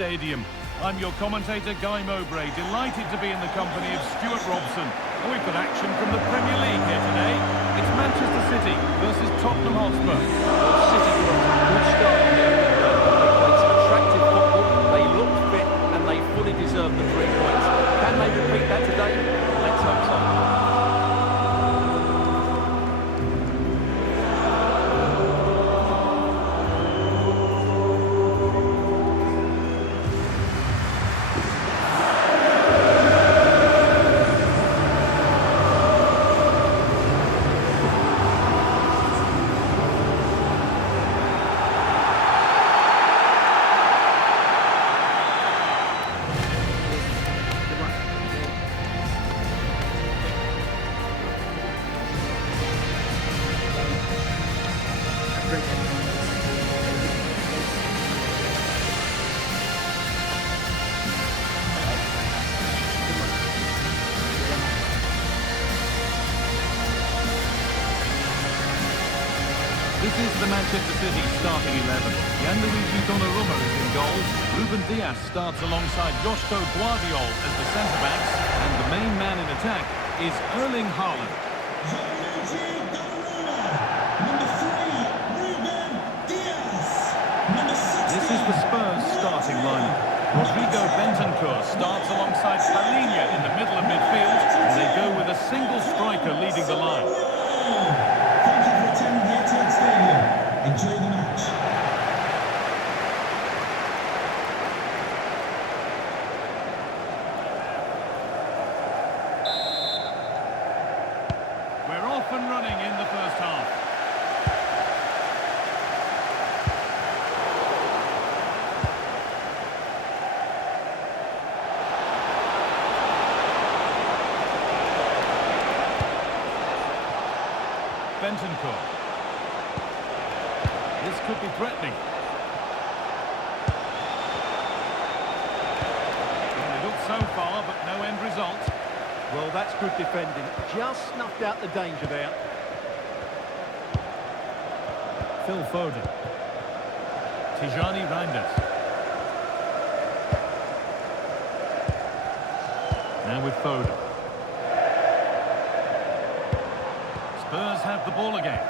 Stadium. I'm your commentator, Guy Mowbray, delighted to be in the company of Stuart Robson. And we've got action from the Premier League here today. It's Manchester City versus Tottenham Hotspur. Well, City got a good start here. They played some attractive football, they looked fit, and they fully deserve the 3 points. Can they repeat that today? Let's hope so. This is the Manchester City starting 11. Gianluigi Donnarumma is in goal. Ruben Dias starts alongside Joško Gvardiol as the centre-backs. And the main man in attack is Erling Haaland. This is the Spurs starting lineup. Rodrigo Bentancur starts alongside Palhinha in the middle of midfield. And they go with a single striker leading the line. Thank you for attending the Entier Stadium. Enjoy the match. We're off and running in the first half. Bentancur. This could be threatening. Well, it looks so far, but no end result. Well, that's good defending. Just snuffed out the danger there. Phil Foden. Tijani Reinders. Now with Foden. Spurs have the ball again.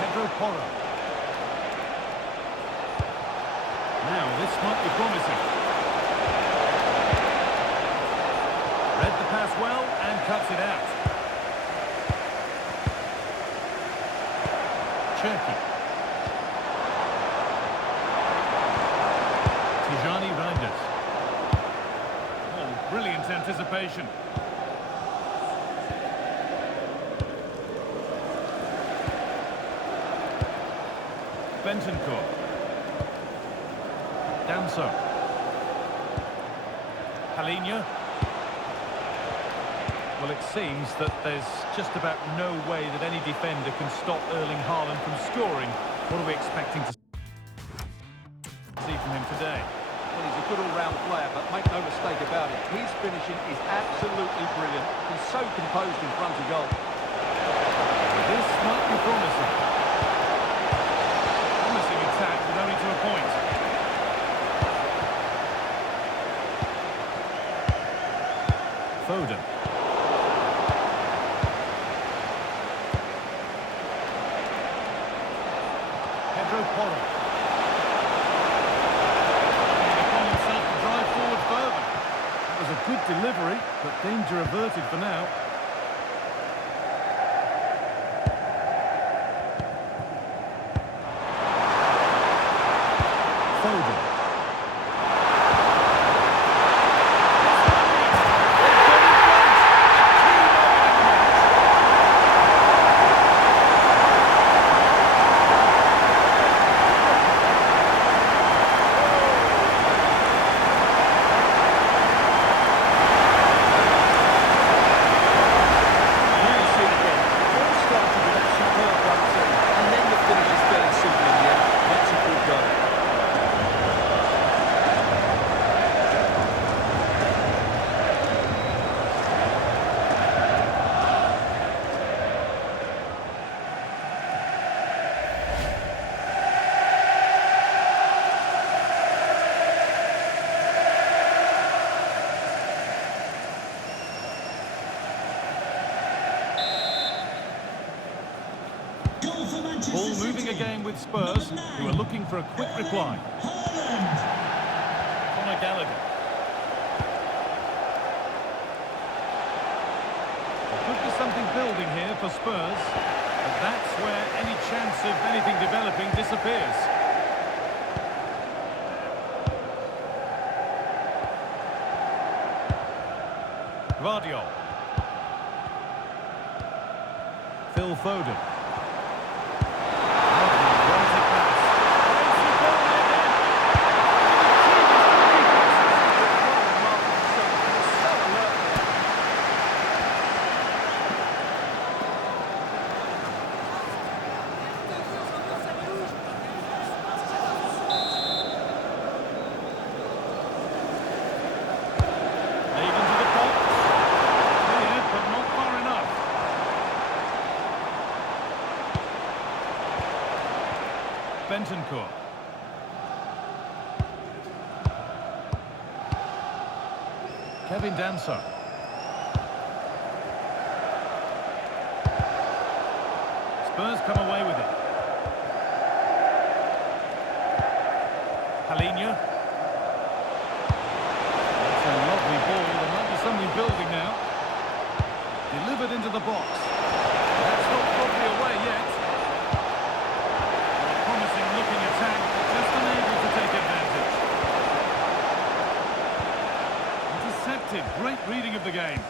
Pedro Porro. Now this might be promising. Read the pass well and cuts it out. Cherki. Tijani Reinders. Oh, brilliant anticipation. Bentancur. Danso. Palhinha. Well, it seems that there's just about no way that any defender can stop Erling Haaland from scoring. What are we expecting to see from him today? Well, he's a good all-round player, but make no mistake about it, his finishing is absolutely brilliant. He's so composed in front of goal. This might be promising. Promising attack, but only to a point. Foden. Pedro Porro. Upon himself to drive forward further. That was a good delivery, but danger averted for now. Foden. Goal for Manchester Ball City. moving again with Spurs, Number 9, who are looking for a quick reply. Haaland. Conor Gallagher. There could be something building here for Spurs, but that's where any chance of anything developing disappears. Guardiola. Phil Foden. Bentoncourt. Kevin Danso. Spurs come away with it. Palinha. That's a lovely ball. There might be something building now. Delivered into the box. That's not probably away yet. Looking attack, just unable to take advantage. Intercepted, great reading of the game.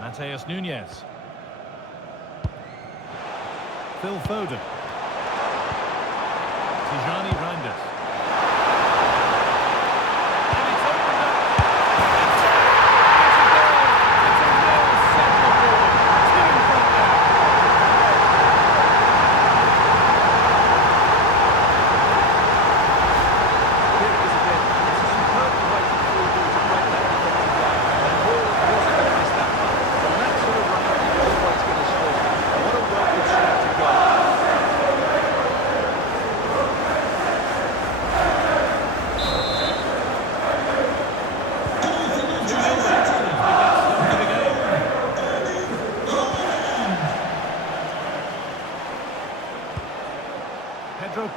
Mateus Nunes. Phil Foden. Tijani Reinders. And it's opened up.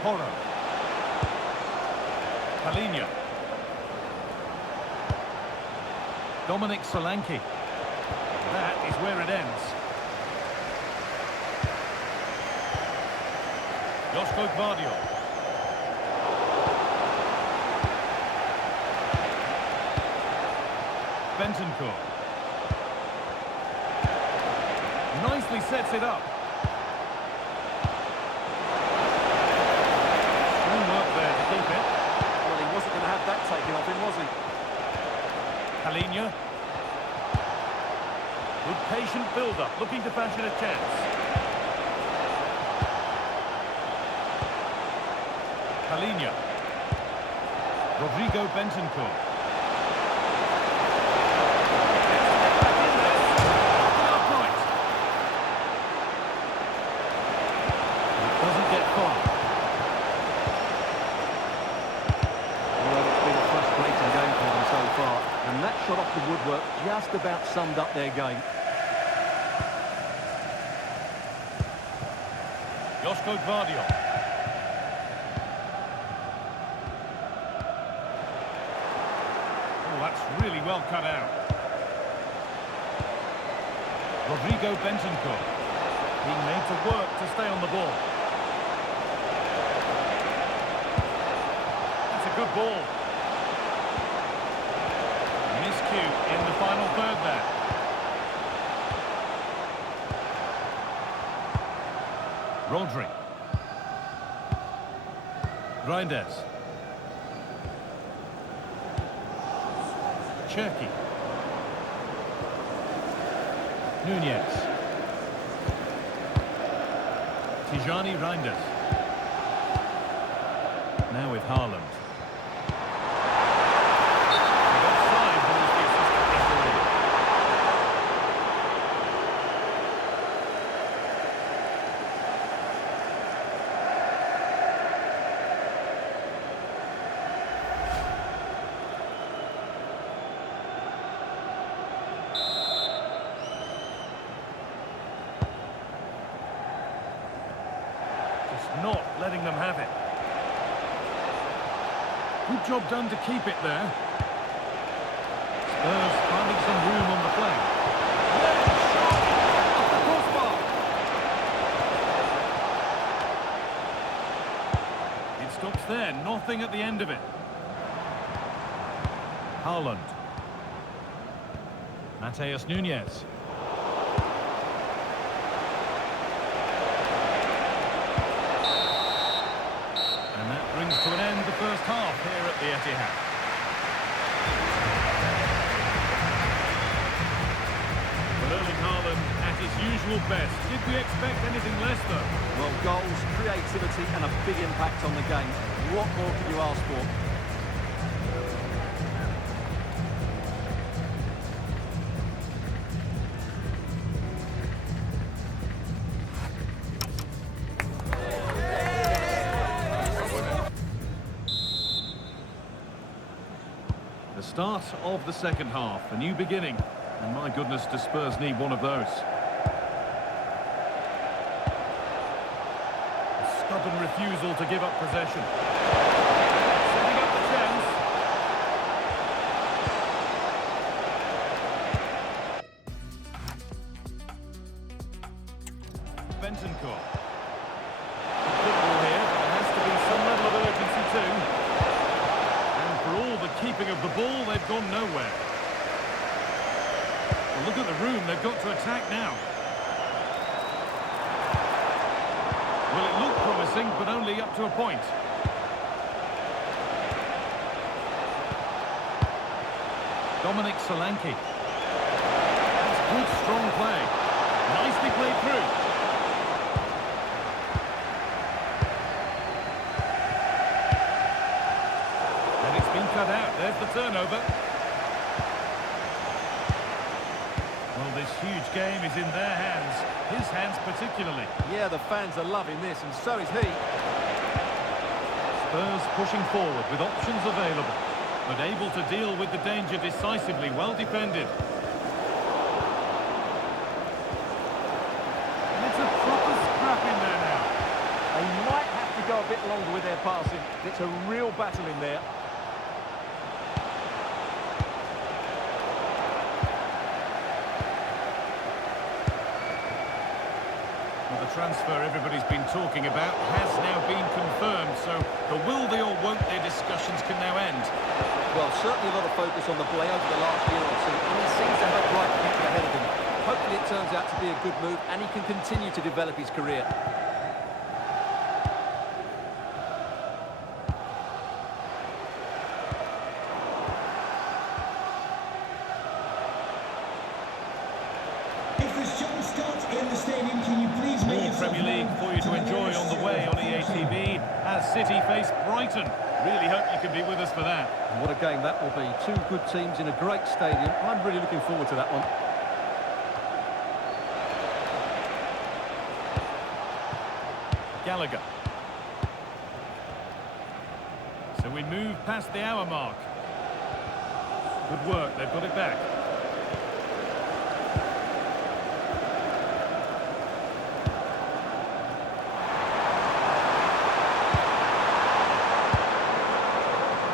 Porro. Palinha. Dominic Solanke. That is where it ends. Josko Gvardiol. Bentoncourt. Nicely sets it up. That taken off him, was he? Palinha. Good patient build-up, looking to fashion a chance. Palinha. Rodrigo Bentoncourt. Upright. It doesn't get far. And that shot off the woodwork just about summed up their game. Josko Gvardiol. Oh, that's really well cut out. Rodrigo Bentoncourt. Being made to work to stay on the ball. That's a good ball. Miscue in the final third there. Rodri. Reinders. Cherki. Nunes. Tijani Reinders. Now with Haaland. not letting them have it. Good job done to keep it there. Spurs finding some room on the flank. Shot off the crossbar. It stops there, nothing at the end of it. Haaland. Mateus Nunes. And that brings to an end the first half here at the Etihad. Well, Erling Haaland at his usual best. Did we expect anything less, though? Well, goals, creativity and a big impact on the game. What more could you ask for? The start of the second half, a new beginning. And my goodness, do Spurs need one of those. A stubborn refusal to give up possession. Setting up the chance. Bentancur. Football here, but there has to be some level of urgency too. For all the keeping of the ball, they've gone nowhere. Well, look at the room they've got to attack now. Well, it looked promising, but only up to a point. Dominic Solanke. That's good, strong play. Nicely played through. Cut out. There's the turnover. Well, this huge game is in their hands. His hands particularly. Yeah, the fans are loving this, and so is he. Spurs pushing forward with options available, but able to deal with the danger decisively. Well defended. And it's a proper scrap in there now. They might have to go a bit longer with their passing. It's a real battle in there. Transfer everybody's been talking about has now been confirmed, so the will they or won't they discussions can now end. Well, certainly a lot of focus on the play over the last year or two, and he seems to have bright future ahead of him. Hopefully it turns out to be a good move and he can continue to develop his career. If the show starts in the stadium, can you please make More yourself Premier League known for you to enjoy on the way on EA TV as City face Brighton. Really hope you can be with us for that. And what a game that will be. Two good teams in a great stadium. I'm really looking forward to that one. Gallagher. So we move past the hour mark. Good work, they've got it back.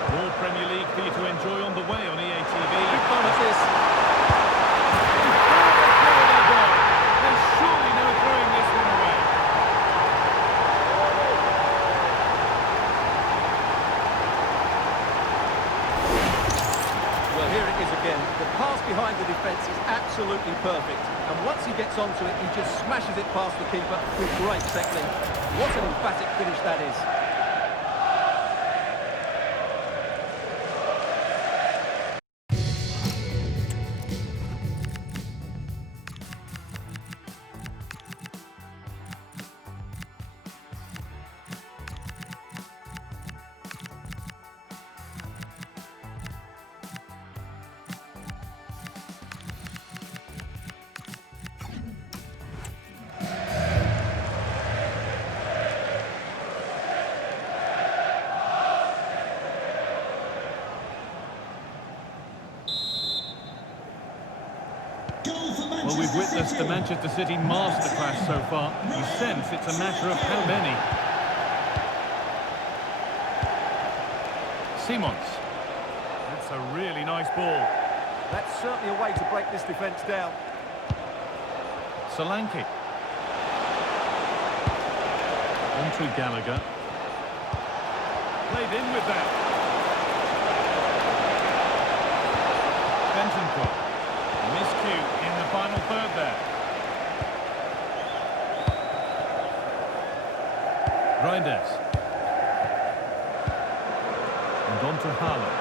More Premier League for you to enjoy on the way on EA TV. Big bonus this. There's surely no throwing this one away. Well, here it is again. The pass behind the defence is absolutely perfect. And once he gets onto it, he just smashes it past the keeper with great technique. What an emphatic finish that is. Well, we've witnessed the Manchester City masterclass so far. You sense it's a matter of how many. Simons. That's a really nice ball. That's certainly a way to break this defence down. Solanke. On to Gallagher. Played in with that. Bentancur. Miscue in the final third there. Reinders. And on to Haaland.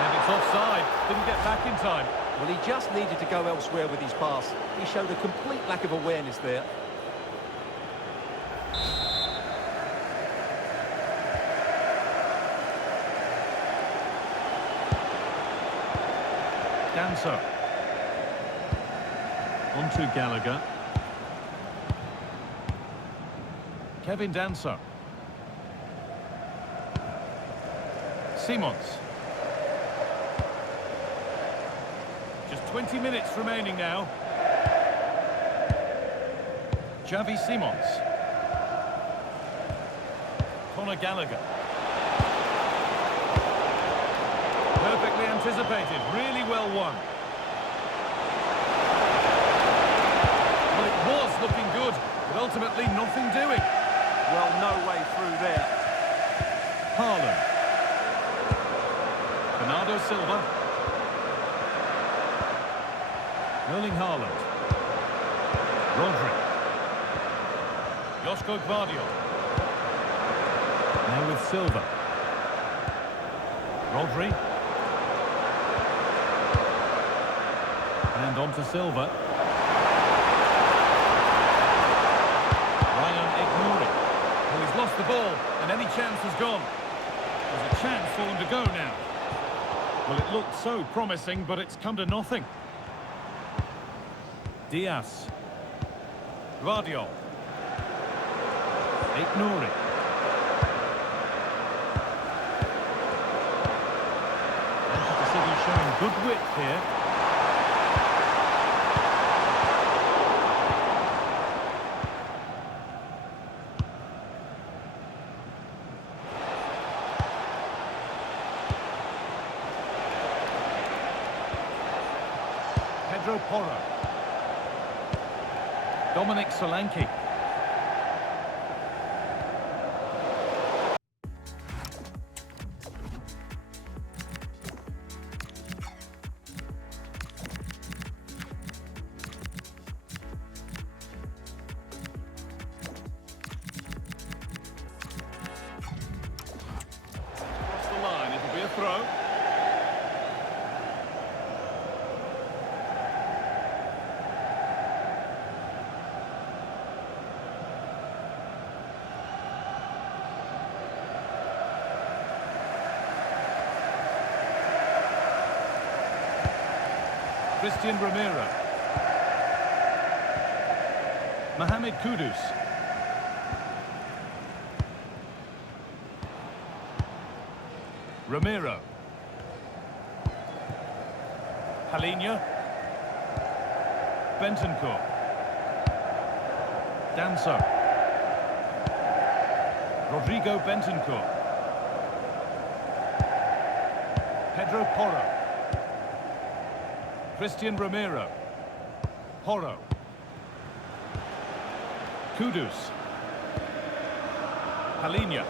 And it's offside. Didn't get back in time. Well, he just needed to go elsewhere with his pass. He showed a complete lack of awareness there. Danso. On to Gallagher. Kevin Danso. Simons. Just 20 minutes remaining now. Xavi Simons. Conor Gallagher. Perfectly anticipated, really well won. Well, it was looking good, but ultimately nothing doing. Well, no way through there. Haaland. Bernardo Silva. Erling Haaland. Rodri. Josko Gvardiol. Now with Silva. Rodri. And on to Silva. Ryan Ignouri. Well, he's lost the ball, and any chance has gone. There's a chance for them to go now. Well, it looked so promising, but it's come to nothing. Diaz. Gvardiol. Ignouri. Manchester City showing good width here. Pedro Porro. Dominic Solanke. Across the line, it'll be a throw. Christian Romero. Mohamed Kudus. Romero. Palinha. Bentancur. Danso. Rodrigo Bentancur. Pedro Porro. Christian Romero. Porro. Kudus. Palinha.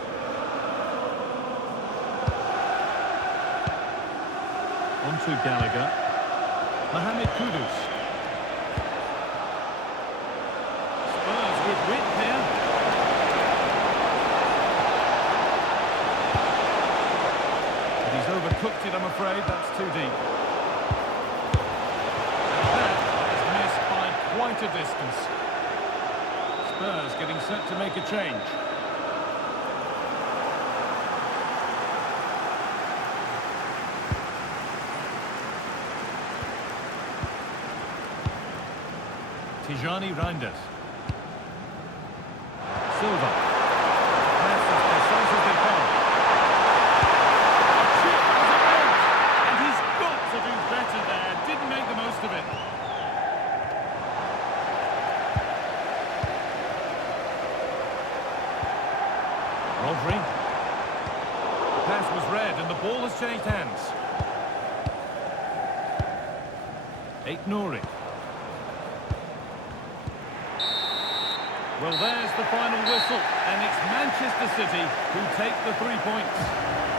On to Gallagher. Mohamed Kudus. Spurs with width here. But he's overcooked it, I'm afraid. That's too deep. Quite a distance. Spurs getting set to make a change. Tijani Reinders. Silva. Pass as precise as they come. A chip as it went. And he's got to do better there. Didn't make the most of it. Rodri. The pass was read. Nouri. Well, there's the final whistle, and it's Manchester City who take the 3 points.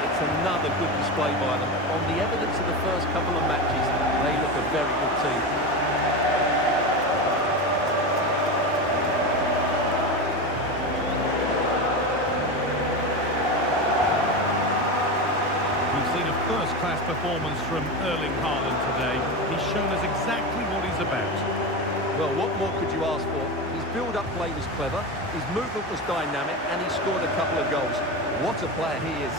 It's another good display by them. On the evidence of the first couple of matches, they look a very good team. We've seen a first-class performance from Erling Haaland today. He's shown us exactly what he's about. Well, what more could you ask for? His build-up play was clever, his movement was dynamic, and he scored a couple of goals. What a player he is.